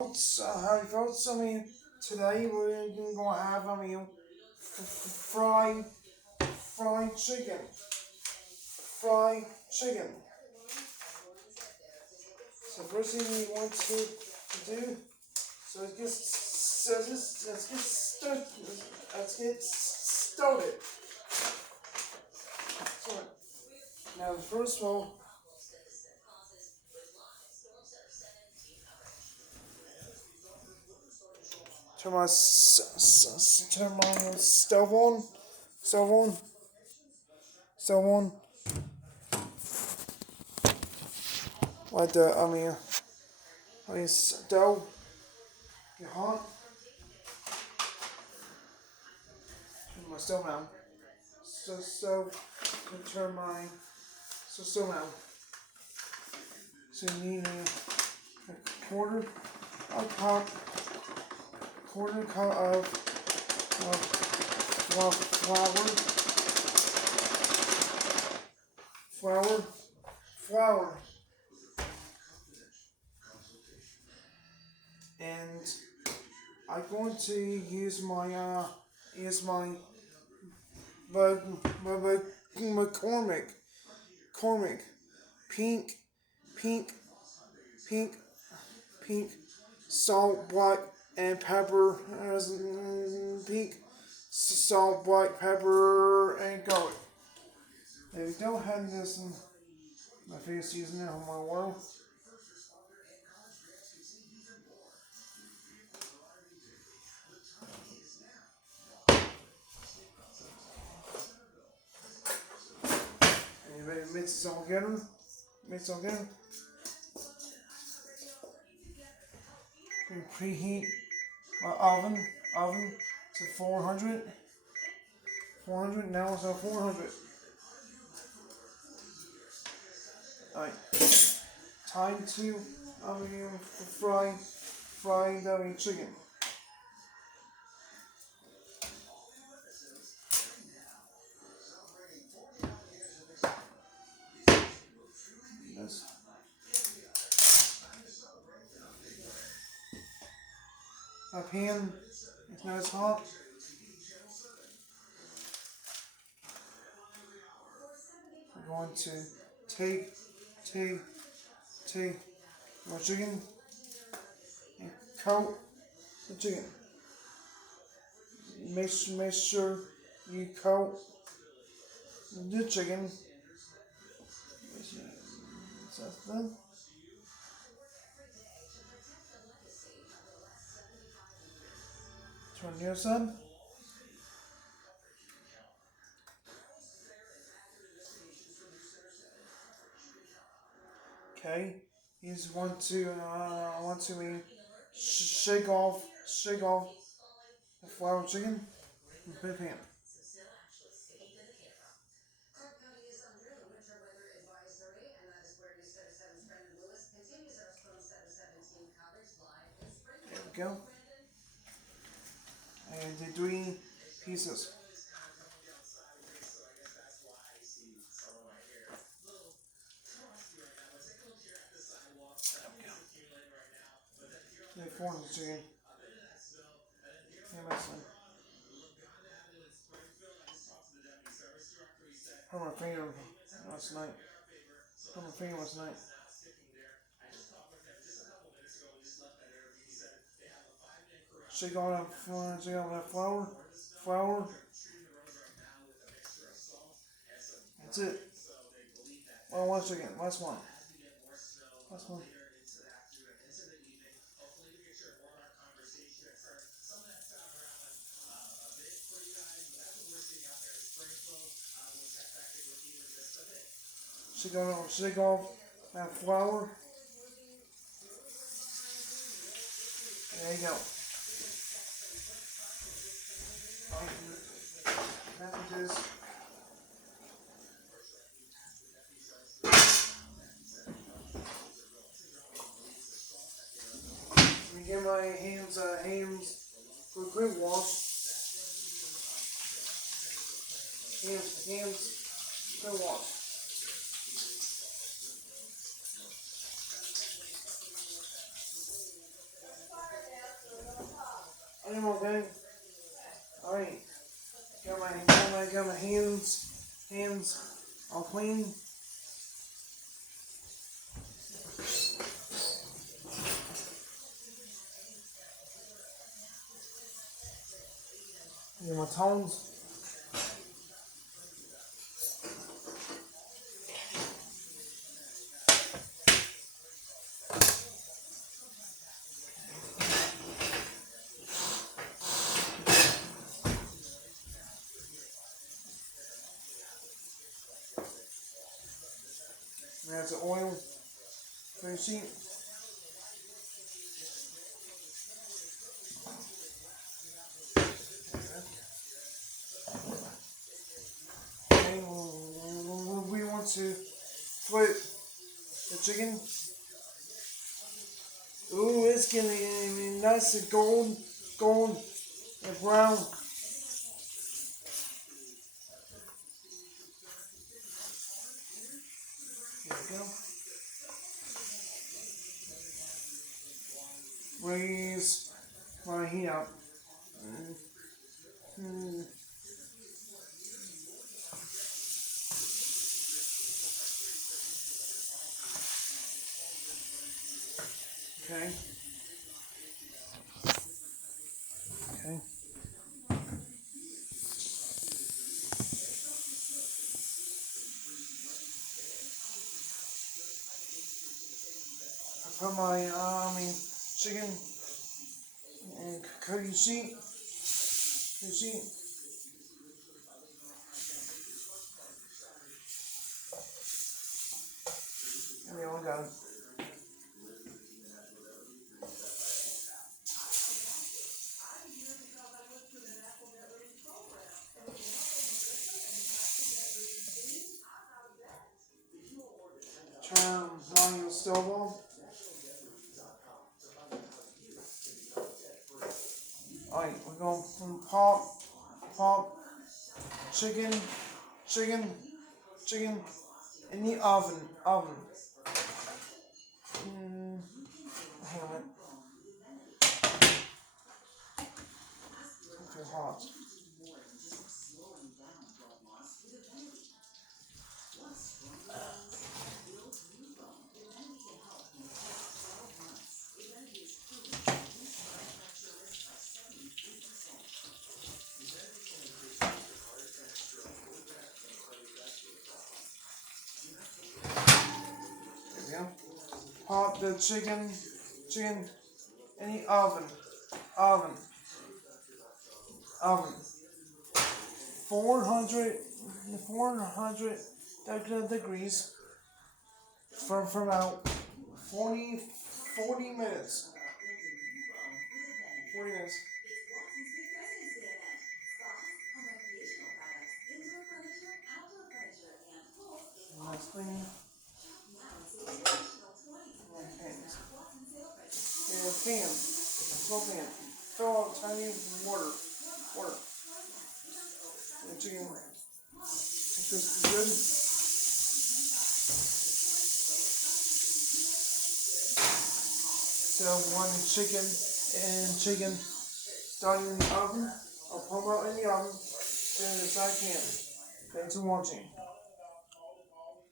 How you felt? I mean, today we're gonna have, fried, fried chicken. Fried chicken. So first thing we want to do, so let's get started. So now first of all, turn my stove on, stove on. Let the stove get hot. Turn my stove on. So turn my stove on. So you need a quarter cup of flour, flour, and I'm going to use my but McCormick Cormick pink pink pink pink salt black and pepper pink salt black pepper and garlic. If you don't have this in my face using it on my world, and you ready to mix it all together. Mix it all together. We preheat my oven to 400. 400. Now it's at 400. Alright. Time to fry the chicken. Yes. My pan is not as hot. We're going to take take take my chicken and coat the chicken. Make sure you coat the chicken. That's done. Turn the other side. Okay. You just want to shake off the flour chicken and put it in pan. There we go. And the three pieces. The four chicken. Yeah, that's hurt my finger last night. Hurt my finger last night. Shake all that flour. That's it. One chicken. Last one. Last one. Shake off that flour. There you go. After this, let me get my hands for a quick wash. Quick wash. I'm okay. Alright. Got my hands all clean. Get my tongs. That's the oil for your sheet. Okay, we want to flip the chicken. Ooh, it's getting nice and gold and brown. There we go. Raise my heat up. Okay. Okay. I put my chicken and cut your sheet. Your sheet. And we all got it. Turn on your stove on. Alright, we're going from pop, chicken in the oven. Hang on. It's too hot. There we go. Pop the chicken in the oven. 400 degrees for about 40 minutes. 40 minutes. Nice clean. And a fan. Small pan. Fill out tiny water. And chicken. Just good. So one chicken done in the oven. I'll pop out in the oven as soon as I can. Thanks for watching.